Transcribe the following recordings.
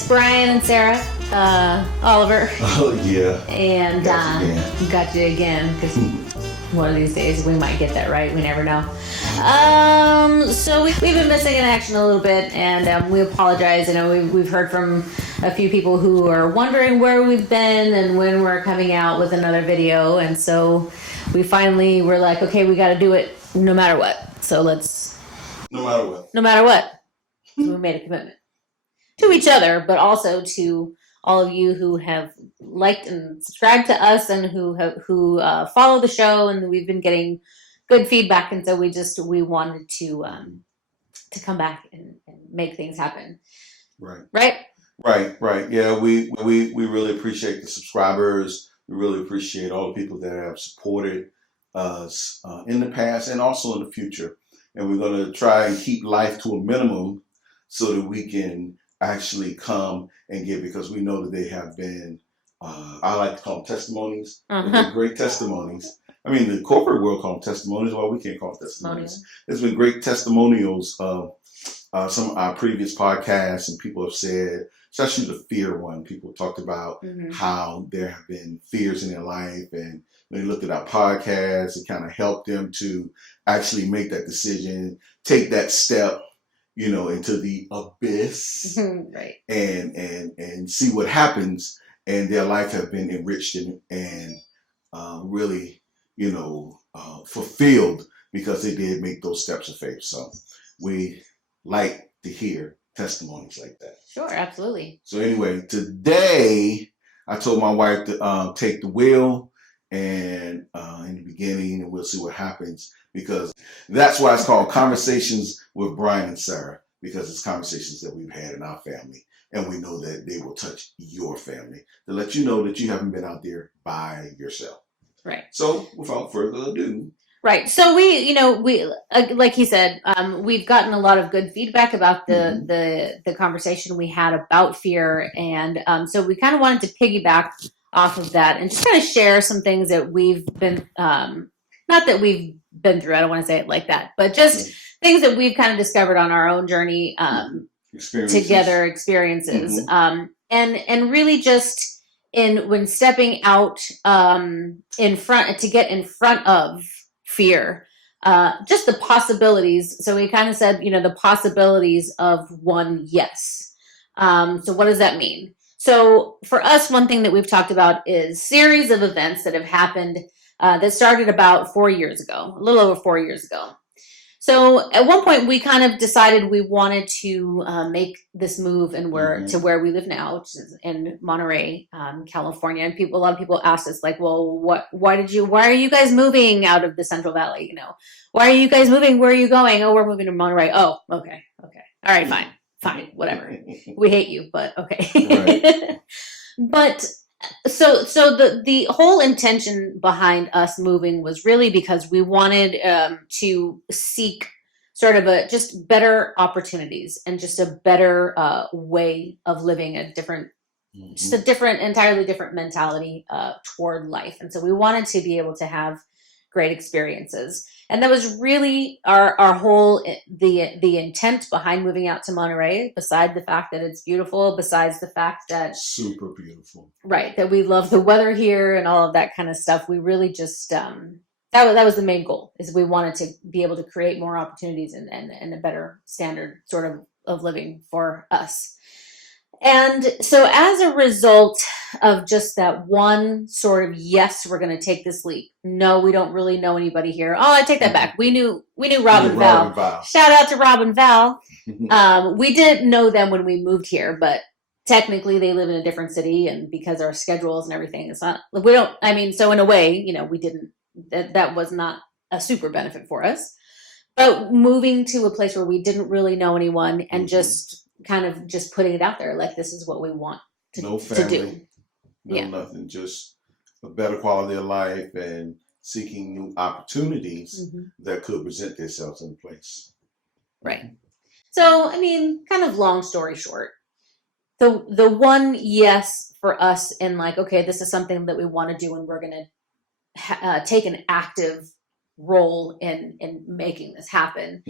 it's Brian and Sarah, Oliver. Oh, yeah. And got you again, because one of these days we might get that right. We never know. So we've been missing in action a little bit, and we apologize. You know, we've heard from a few people who are wondering where we've been and when we're coming out with another video. And so we finally were like, okay, we got to do it no matter what. So let's... No matter what. No matter what. So we made a commitment to each other, but also to all of you who have liked and subscribed to us and who follow the show, and we've been getting good feedback, and so we wanted to come back and make things happen. Right. Yeah, we really appreciate the subscribers. We really appreciate all the people that have supported us in the past and also in the future. And we're going to try and keep life to a minimum so that we can actually come and give, because we know that they have been, I like to call them testimonies. They've been great testimonies. I mean, the corporate world call them testimonies. Well, we can't call them testimonies. There's been great testimonials of some of our previous podcasts, and people have said, especially the fear one, people talked about how there have been fears in their life, and when they looked at our podcast, it kind of helped them to actually make that decision, take that step, you know, into the abyss, right, and see what happens, and their life have been enriched and really, you know, fulfilled because they did make those steps of faith. So we like to hear testimonies like that. Sure, absolutely. So anyway, today I told my wife to take the wheel and in the beginning, and we'll see what happens, because that's why it's called Conversations with Brian and Sarah, because it's conversations that we've had in our family, and we know that they will touch your family to let you know that you haven't been out there by yourself. Right. So without further ado. Right. So we like he said, we've gotten a lot of good feedback about the conversation we had about fear, and so we kind of wanted to piggyback off of that and just kind of share some things that we've been, not that we've been through, I don't want to say it like that, but just things that we've kind of discovered on our own journey experiences, and really just when stepping out in front, to get in front of fear, just the possibilities. So we kind of said, you know, the possibilities of one yes. So what does that mean? So for us, one thing that we've talked about is series of events that have happened that started about 4 years ago, a little over 4 years ago. So at one point, we kind of decided we wanted to make this move and to where we live now, which is in Monterey, California. And a lot of people asked us, like, well, why are you guys moving out of the Central Valley? You know, why are you guys moving? Where are you going? Oh, we're moving to Monterey. Oh, okay. All right, fine, whatever. We hate you, but okay. Right. But so the whole intention behind us moving was really because we wanted to seek sort of just better opportunities and just a better way of living, just entirely different mentality toward life. And so we wanted to be able to have great experiences. And that was really our whole, the intent behind moving out to Monterey, beside the fact that it's beautiful, besides the fact that... Super beautiful. Right. That we love the weather here and all of that kind of stuff. We really just, that was the main goal, is we wanted to be able to create more opportunities and a better standard sort of living for us. And so as a result of just that one sort of, yes, we're going to take this leap. No, we don't really know anybody here. Oh, I take that back. We knew Rob and Val. Shout out to Rob and Val. We didn't know them when we moved here, but technically they live in a different city, and because our schedules and everything, it's not, so in a way, you know, we didn't, that was not a super benefit for us. But moving to a place where we didn't really know anyone and just kind of just putting it out there, like, this is what we want to do. Nothing, just a better quality of life and seeking new opportunities that could present themselves in place. Right. So, kind of long story short, the one yes for us in, like, okay, this is something that we want to do, and we're going to take an active role in making this happen.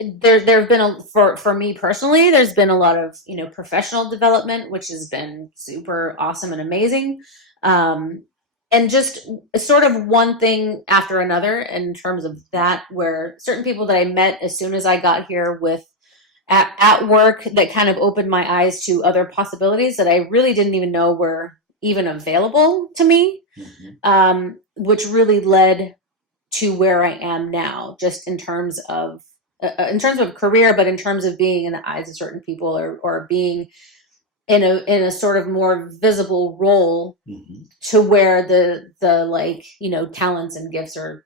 there have been for me personally, there's been a lot of, professional development, which has been super awesome and amazing. Um, and just sort of one thing after another in terms of that, where certain people that I met as soon as I got here with at work that kind of opened my eyes to other possibilities that I really didn't even know were even available to me, which really led to where I am now, just in terms of career, but in terms of being in the eyes of certain people, or being in a sort of more visible role, to where the like, talents and gifts are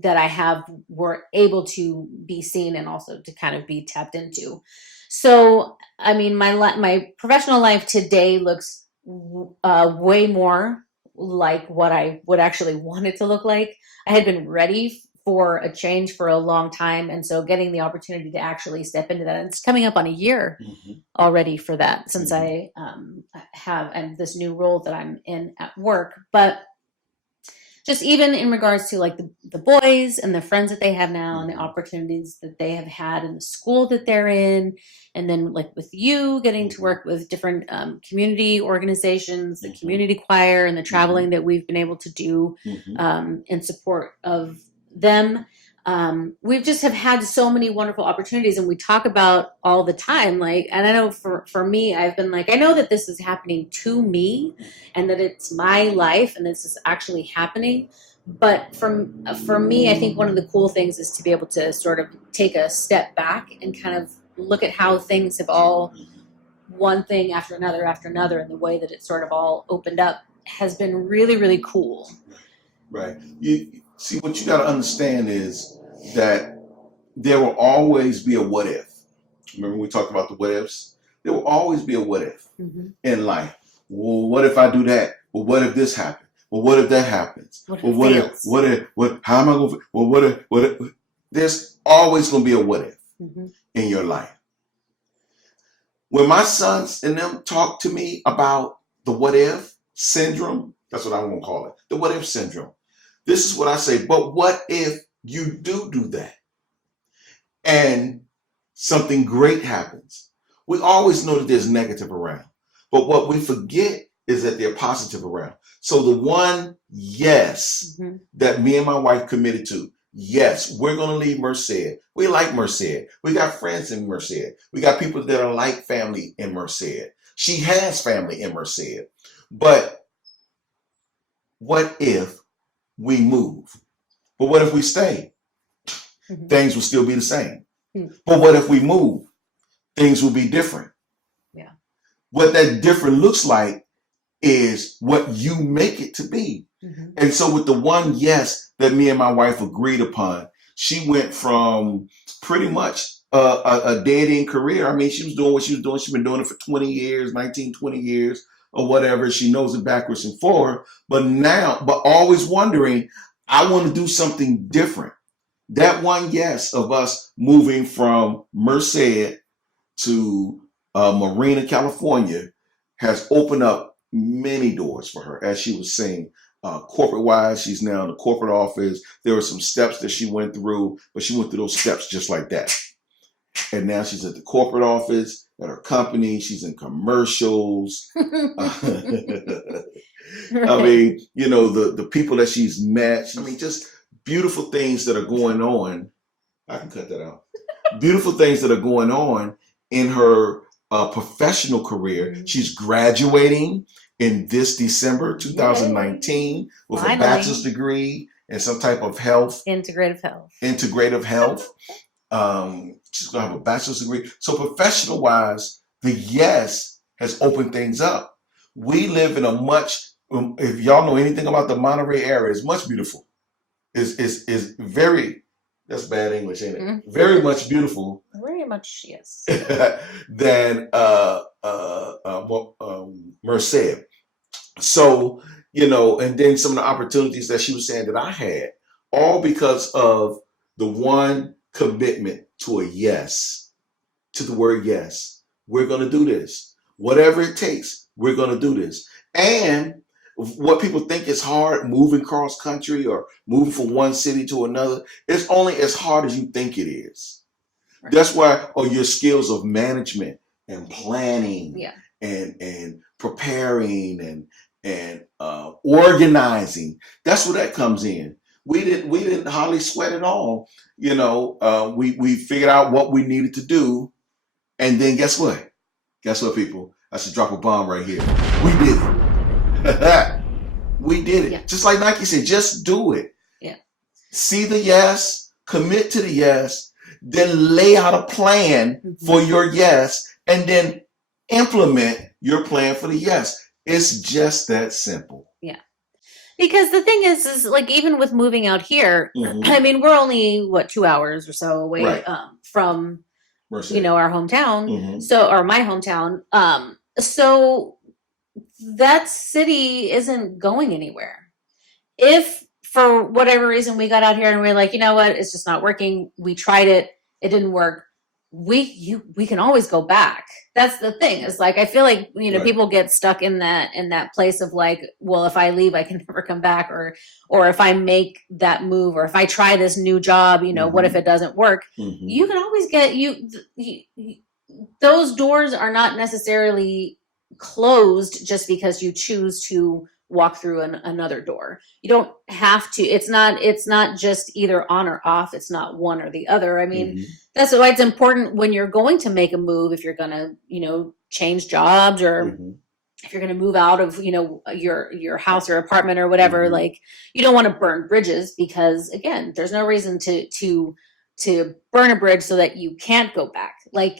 that I have were able to be seen and also to kind of be tapped into. So I mean, my professional life today looks way more like what I would actually want it to look like. I had been ready for a change for a long time, and so getting the opportunity to actually step into that, and it's coming up on a year already for that, since I have and this new role that I'm in at work. But just even in regards to like the boys and the friends that they have now, and the opportunities that they have had in the school that they're in, and then like with you getting to work with different community organizations, the community choir, and the traveling that we've been able to do in support of them. We've just have had so many wonderful opportunities, and we talk about all the time, like, and I know for me, I've been like, I know that this is happening to me and that it's my life and this is actually happening. But for me, I think one of the cool things is to be able to sort of take a step back and kind of look at how things have all, one thing after another, and the way that it sort of all opened up has been really, really cool. Right. You see, what you got to understand is that there will always be a what if. Remember we talked about the what ifs? There will always be a what if in life. Well, what if I do that? Well, what if this happens? Well, what if that happens? What if Well, it fails? how am I going to, well, what if, there's always going to be a what if in your life. When my sons and them talk to me about the what if syndrome, that's what I'm going to call it, the what if syndrome. This is what I say, but what if you do that and something great happens? We always know that there's negative around, but what we forget is that they're positive around. So the one yes that me and my wife committed to, yes, we're going to leave Merced. We like Merced. We got friends in Merced. We got people that are like family in Merced. She has family in Merced. But what if we move? But what if we stay? Things will still be the same. But what if we move? Things will be different. Yeah. What that different looks like is what you make it to be. And so with the one yes that me and my wife agreed upon, she went from pretty much a dead end career. I mean, she was doing what she was doing. She's been doing it for 20 years, 19, 20 years or whatever. She knows it backwards and forward. But always wondering, I want to do something different. That one yes of us moving from Merced to Marina, California has opened up many doors for her. As she was saying, corporate wise, she's now in the corporate office. There were some steps that she went through, but she went through those steps just like that. And now she's at the corporate office at her company. She's in commercials. I mean, the people that she's met. I mean, just beautiful things that are going on. I can cut that out. Beautiful things that are going on in her professional career. She's graduating in this December 2019 with Finally. a bachelor's degree in some type of health. Integrative health. She's going to have a bachelor's degree. So professional wise, the yes has opened things up. We live in a if y'all know anything about the Monterey area, it's much beautiful. Is very, that's bad English, ain't it? Very much beautiful. Very much, yes. than Merced. So, and then some of the opportunities that she was saying that I had, all because of the one commitment to a yes, to the word yes. We're going to do this. Whatever it takes, we're going to do this. And what people think is hard, moving cross country or moving from one city to another, it's only as hard as you think it is. That's why, or your skills of management and planning Yeah. and preparing and organizing. That's where that comes in. We didn't hardly sweat at all. We figured out what we needed to do, and then guess what? Guess what, people? I should drop a bomb right here. We did it. We did it. Yeah. Just like Nike said, just do it. Yeah. See the yes, commit to the yes, then lay out a plan for your yes, and then implement your plan for the yes. It's just that simple. Yeah. Because the thing is like even with moving out here, I mean, we're only 2 hours or so away Right. From Mercy. our hometown. Or my hometown. So that city isn't going anywhere. If for whatever reason we got out here and we're like, you know what, it's just not working. We tried it, it didn't work. We can always go back. That's the thing. It's like I feel like Right. people get stuck in that place of like, well, if I leave, I can never come back, or if I make that move, or if I try this new job, what if it doesn't work? You can always get those doors are not necessarily closed just because you choose to walk through another door. You don't have to. It's not just either on or off. It's not one or the other. I mean, that's why it's important when you're going to make a move, if you're going to, change jobs, or if you're going to move out of, your house or apartment or whatever, like you don't want to burn bridges, because again, there's no reason to burn a bridge so that you can't go back. Like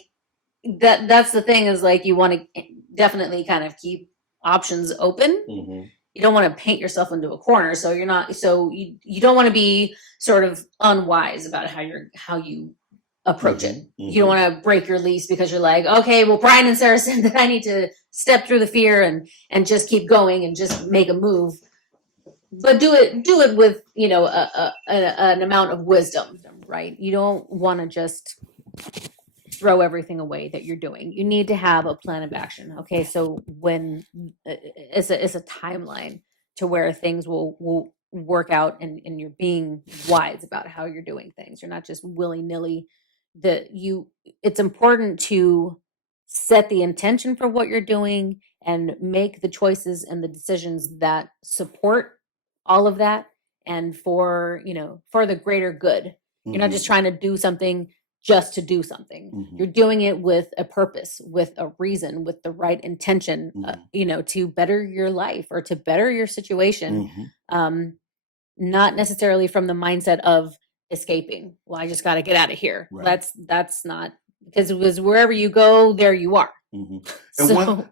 that's the thing, is like you want to definitely kind of keep options open. You don't want to paint yourself into a corner, so you're not, so you don't want to be sort of unwise about how you approach it. You don't want to break your lease because you're like, okay, well, Brian and Sarah said that I need to step through the fear and just keep going and just make a move. But do it with an amount of wisdom, right? You don't want to just throw everything away that you're doing. You need to have a plan of action. Okay, so when it's a timeline to where things will work out, and you're being wise about how you're doing things. You're not just willy-nilly. It's important to set the intention for what you're doing and make the choices and the decisions that support all of that, and for the greater good. You're not just trying to do something just to do something. You're doing it with a purpose, with a reason, with the right intention, to better your life or to better your situation. Not necessarily from the mindset of escaping. Well, I just got to get out of here. Right. That's not, because it was wherever you go, there you are. And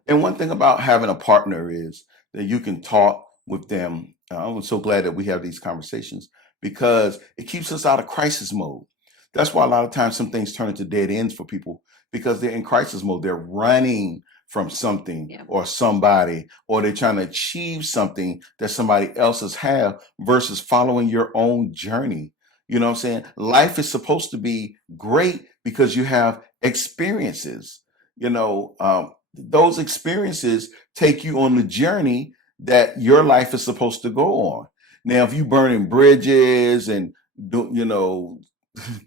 one thing about having a partner is that you can talk with them. I'm so glad that we have these conversations, because it keeps us out of crisis mode. That's why a lot of times some things turn into dead ends for people, because they're in crisis mode. They're running from something or somebody, or they're trying to achieve something that somebody else has have, versus following your own journey. You know what I'm saying? Life is supposed to be great because you have experiences. Those experiences take you on the journey that your life is supposed to go on. Now, if you burning bridges and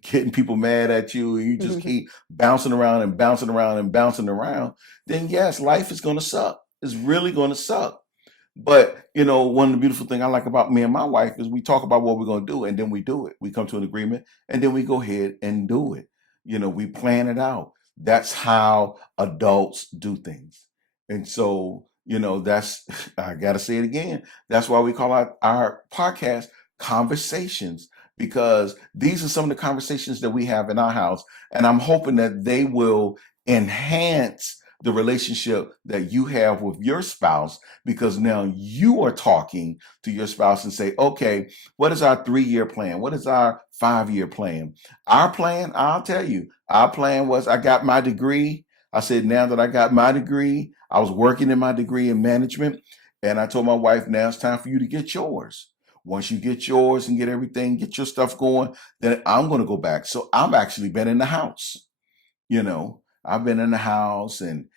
getting people mad at you, and you just keep bouncing around and bouncing around and bouncing around, then yes, life is going to suck. It's really going to suck. But, one of the beautiful things I like about me and my wife is we talk about what we're going to do, and then we do it. We come to an agreement, and then we go ahead and do it. We plan it out. That's how adults do things. And so, that's, I got to say it again. That's why we call our podcast Conversations, because these are some of the conversations that we have in our house. And I'm hoping that they will enhance the relationship that you have with your spouse, because now you are talking to your spouse and say, okay, what is our 3-year plan? What is our 5-year plan? Our plan, I'll tell you, our plan was, I got my degree. I said, now that I got my degree, I was working in my degree in management. And I told my wife, now it's time for you to get yours. Once you get yours and get everything, get your stuff going, then I'm going to go back. So I've actually been in the house. I've been in the house, and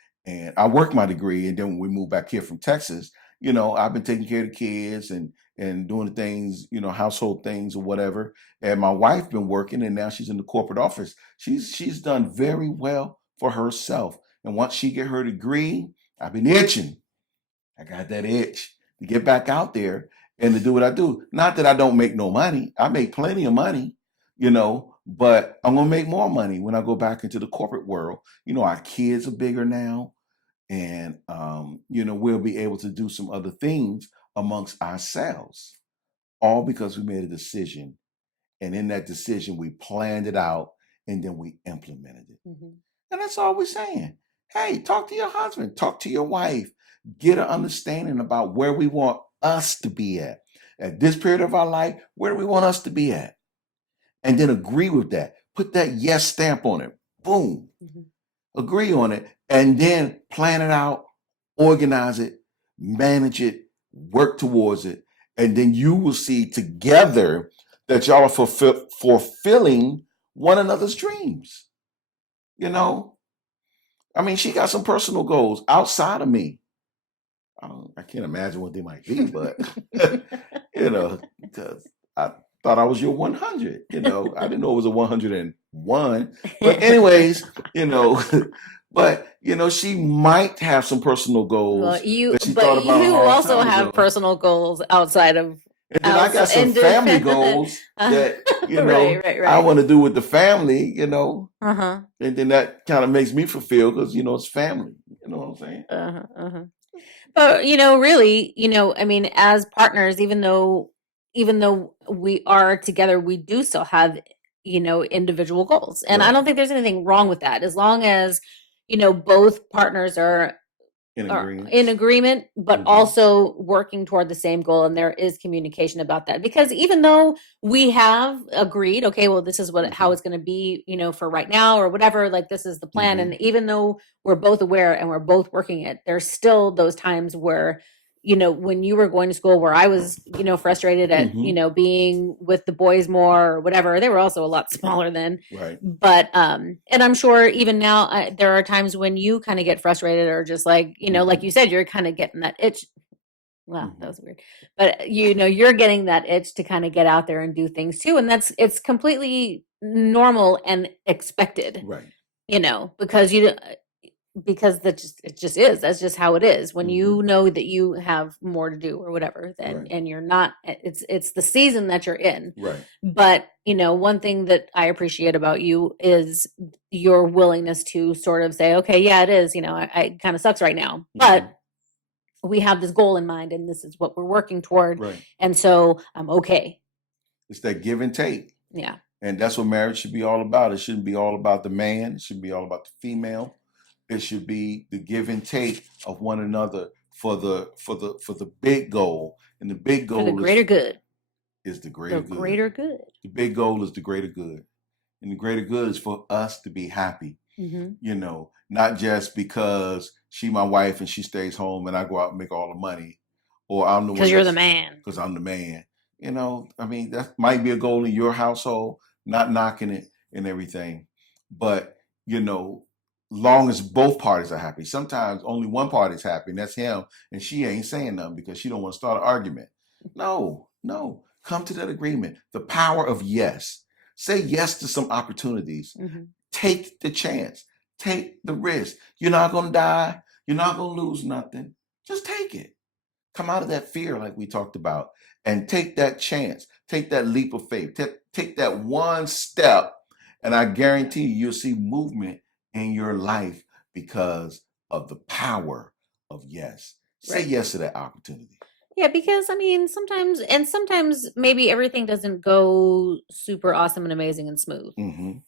I worked my degree. And then when we moved back here from Texas, I've been taking care of the kids and and doing things, household things or whatever. And my wife been working, and now she's in the corporate office. She's done very well for herself. And once she get her degree, I've been itching. I got that itch to get back out there and to do what I do. Not that I don't make no money. I make plenty of money, but I'm gonna make more money when I go back into the corporate world. Our kids are bigger now, and we'll be able to do some other things amongst ourselves, all because we made a decision, and in that decision we planned it out and then we implemented it. Mm-hmm. And that's all we're saying. Hey, talk to your husband, talk to your wife, get an understanding about where we want us to be at this period of our life. Where do we want us to be at? And then agree with that. Put that yes stamp on it. Boom. Mm-hmm. Agree on it, and then plan it out, organize it, manage it, work towards it, and then you will see together that y'all are fulfilling one another's dreams. I mean, she got some personal goals outside of me. I can't imagine what they might be, but because I thought I was your 100. I didn't know it was a 101. But anyways, but she might have some personal goals. Well, you also have personal goals outside of. And then I got some family goals that right. I want to do with the family. Uh-huh. And then that kind of makes me fulfilled because it's family. You know what I'm saying? Uh-huh. But really, I mean, as partners, even though we are together, we do still have individual goals, and Right. I don't think there's anything wrong with that, as long as both partners are in agreement, but Mm-hmm. also working toward the same goal, and there is communication about that. Because even though we have agreed, okay, well, this is how it's going to be, for right now or whatever, like this is the plan, and even though we're both aware and we're both working it, there's still those times where when you were going to school, where I was frustrated at being with the boys more or whatever. They were also a lot smaller then, right? But and I'm sure even now there are times when you kind of get frustrated, or just like like you said, you're kind of getting that itch. Wow, that was weird. But you're getting that itch to kind of get out there and do things too, and it's completely normal and expected, right? Because it just is. That's just how it is. When you know that you have more to do or whatever, then and you're not, it's the season that you're in. Right. But one thing that I appreciate about you is your willingness to sort of say, okay, yeah, it is. I kind of sucks right now, but we have this goal in mind, and this is what we're working toward. Right. And so I'm okay. It's that give and take. Yeah. And that's what marriage should be all about. It shouldn't be all about the man. It should be all about the female. It should be the give and take of one another for the big goal. And the big goal for the greater good. Is the greater good. The greater good. The big goal is the greater good. And the greater good is for us to be happy. Not just because she my wife and she stays home and I go out and make all the money, or I'm the one because you're the man. Because I'm the man. I mean, that might be a goal in your household, not knocking it and everything. But, long as both parties are happy. Sometimes only one party's happy, and that's him, and she ain't saying nothing because she don't want to start an argument. No. Come to that agreement. The power of yes. Say yes to some opportunities. Take the chance. Take the risk. You're not going to die. You're not going to lose nothing. Just take it. Come out of that fear like we talked about and take that chance. Take that leap of faith. Take that one step, and I guarantee you'll see movement in your life because of the power of yes. Say yes to that opportunity. Yeah, because I mean, sometimes maybe everything doesn't go super awesome and amazing and smooth,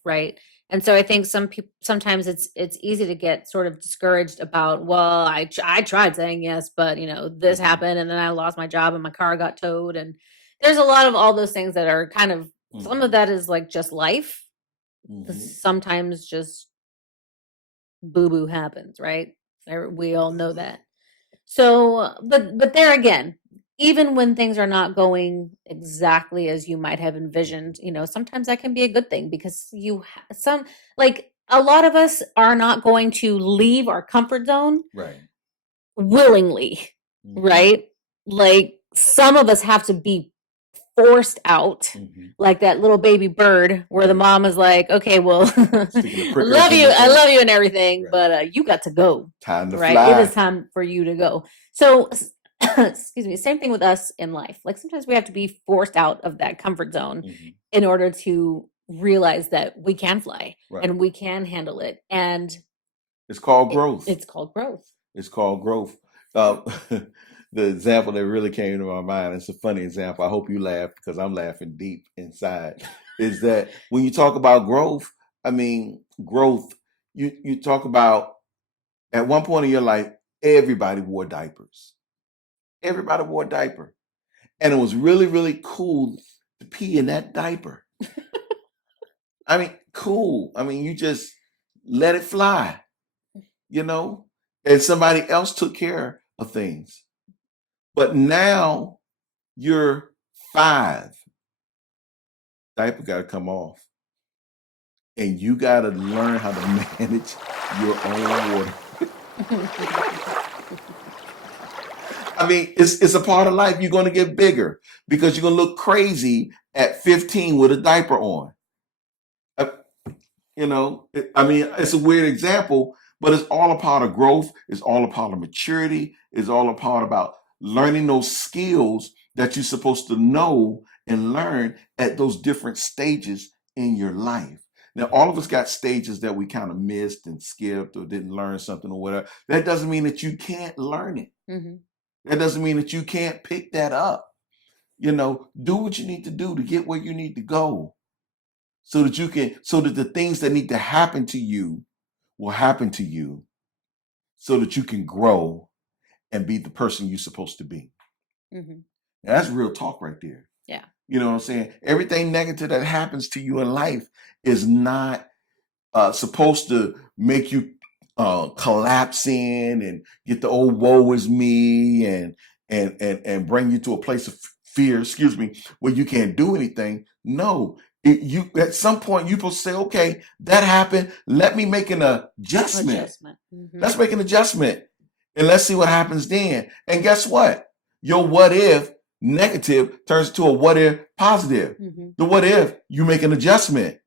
right? And so I think sometimes it's easy to get sort of discouraged about, well, I tried saying yes, but this happened, and then I lost my job and my car got towed, and there's a lot of all those things that are kind of some of that is like just life. Sometimes just boo-boo happens, right? We all know that. So, but there again, even when things are not going exactly as you might have envisioned, sometimes that can be a good thing, because a lot of us are not going to leave our comfort zone right willingly, right? Like some of us have to be forced out, Mhm. like that little baby bird, where the Right. mom is like, "Okay, well, Sticking the I prickers love in you, your I thing. love you, and everything, Right. but you got to go. Time to Right? It fly. is time for you to go." So, excuse me. Same thing with us in life. Like sometimes we have to be forced out of that comfort zone Mhm. in order to realize that we can fly Right. and we can handle it, and It's called growth. it's called growth. It's called growth. Uh, the example that really came to my mind, it's a funny example. I hope you laugh because I'm laughing deep inside. Is that when you talk about growth, I mean, growth, you talk about at one point in your life, everybody wore diapers. Everybody wore a diaper. And it was really, really cool to pee in that diaper. I mean, cool. I mean, you just let it fly, you know? And somebody else took care of things. But now you're 5. Diaper got to come off. And you got to learn how to manage your own water. I mean, it's a part of life. You're going to get bigger because you're going to look crazy at 15 with a diaper on. Uh, I mean, it's a weird example, but it's all a part of growth. It's all a part of maturity. It's all a part about learning those skills that you're supposed to know and learn at those different stages in your life. Now, all of us got stages that we kind of missed and skipped or didn't learn something or whatever. That doesn't mean that you can't learn it. Mm-hmm. That doesn't mean that you can't pick that up. Do what you need to do to get where you need to go so that the things that need to happen to you will happen to you so that you can grow and be the person you're supposed to be. Mm-hmm. Now, that's real talk right there. Yeah. You know what I'm saying? Everything negative that happens to you in life is not supposed to make you collapse in and get the old woe is me and bring you to a place of fear, excuse me, where you can't do anything. No, you at some point you supposed to say, okay, that happened. Let me make an adjustment. Mm-hmm. Let's make an adjustment and let's see what happens then. And guess what? Your what if negative turns to a what if positive. Mm-hmm. The what if you make an adjustment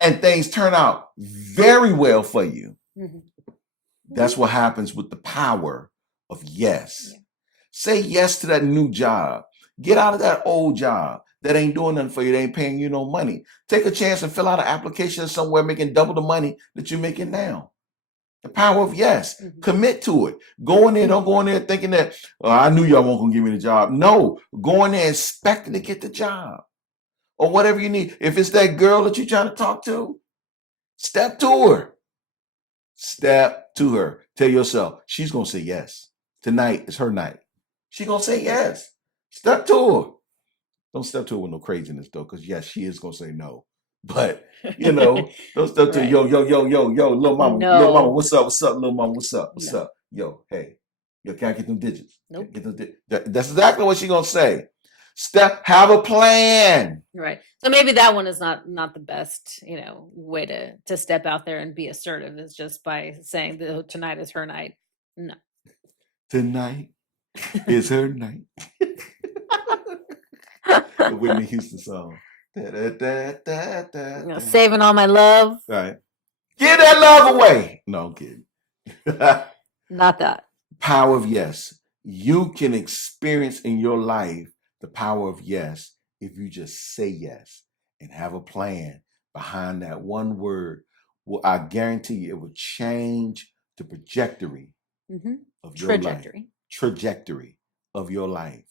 and things turn out very well for you. Mm-hmm. That's what happens with the power of yes. Yeah. Say yes to that new job. Get out of that old job that ain't doing nothing for you. They ain't paying you no money. Take a chance and fill out an application somewhere making double the money that you're making now. The power of yes. Mm-hmm. Commit to it. Go in there. Don't go in there thinking that, oh, I knew y'all weren't going to give me the job. No, go in there expecting to get the job or whatever you need. If it's that girl that you're trying to talk to, step to her. Step to her. Tell yourself, she's going to say yes. Tonight is her night. She's going to say yes. Step to her. Don't step to her with no craziness, though, because, yes, she is going to say no. But, don't step to her. Right. Yo, little mama, No. what's up, little mama, what's up, No. up? Yo, hey, can I get them digits? Nope. Get them That's exactly what she's going to say. Have a plan. Right. So maybe that one is not the best, way to step out there and be assertive is just by saying that tonight is her night. No. Tonight is her night. The Whitney Houston song. Saving all my love. Right. Give that love away. No, I'm kidding. Not that. Power of yes. You can experience in your life the power of yes if you just say yes and have a plan behind that one word. Well, I guarantee you it will change the trajectory of your life. Trajectory of your life.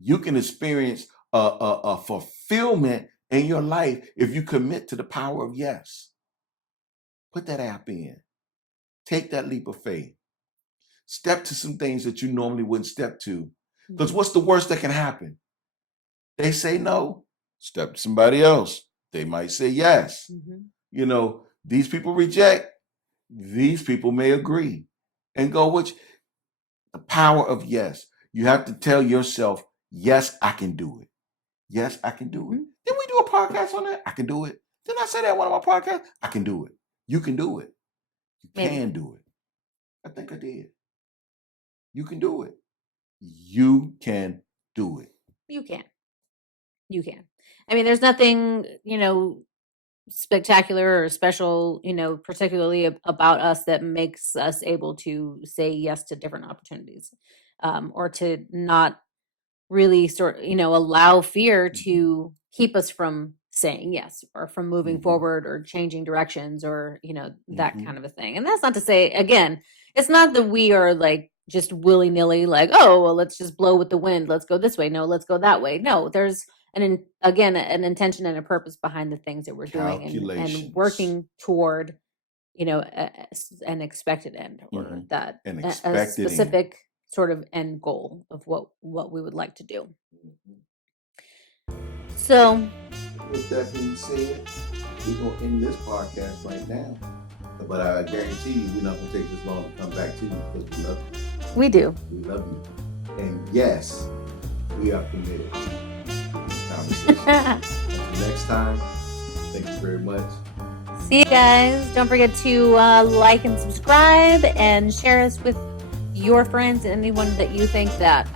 You can experience a fulfillment in your life if you commit to the power of yes. Put that app in. Take that leap of faith. Step to some things that you normally wouldn't step to. Because what's the worst that can happen? They say no. Step to somebody else. They might say yes. These people reject. These people may agree. And go, which the power of yes. You have to tell yourself, yes, I can do it. Yes, I can do it. Didn't we do a podcast on that? I can do it. Didn't I say that in one of my podcasts? I can do it. You can do it. You can do it. I think I did. You can do it. You can do it. You can. I mean, there's nothing, spectacular or special, particularly about us that makes us able to say yes to different opportunities, or to not really allow fear Mhm. to keep us from saying yes or from moving Mhm. forward or changing directions or, that Mhm. kind of a thing. And that's not to say, again, it's not that we are like just willy nilly, like, oh, well, let's just blow with the wind. Let's go this way. No, let's go that way. No, there's again, an intention and a purpose behind the things that we're doing and Calculations. working toward, an expected end or Mhm. that An a expected end. specific sort of end goal of what we would like to do. Mhm. So, With that being said, we're gonna end this podcast right now. But I guarantee you, we're not gonna take this long to come back to you because we love you. we do. We love you. And yes, we are committed to this conversation. Until next time, thank you very much. See you guys. Don't forget to like and subscribe and share us with your friends and anyone that you think that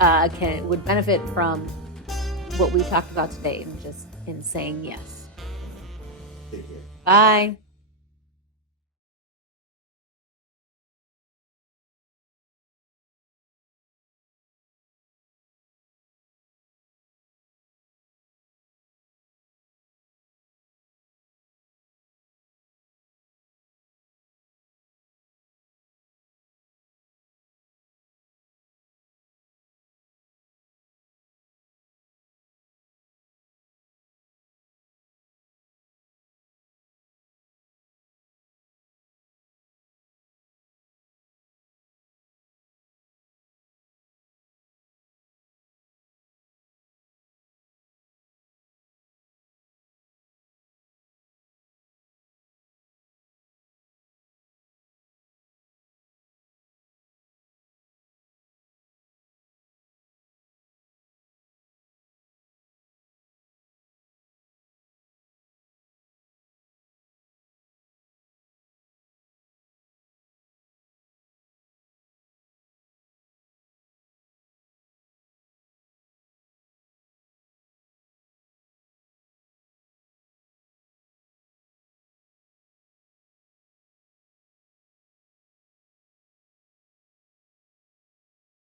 would benefit from what we talked about today and just in saying yes. Take care. Bye bye. Bye.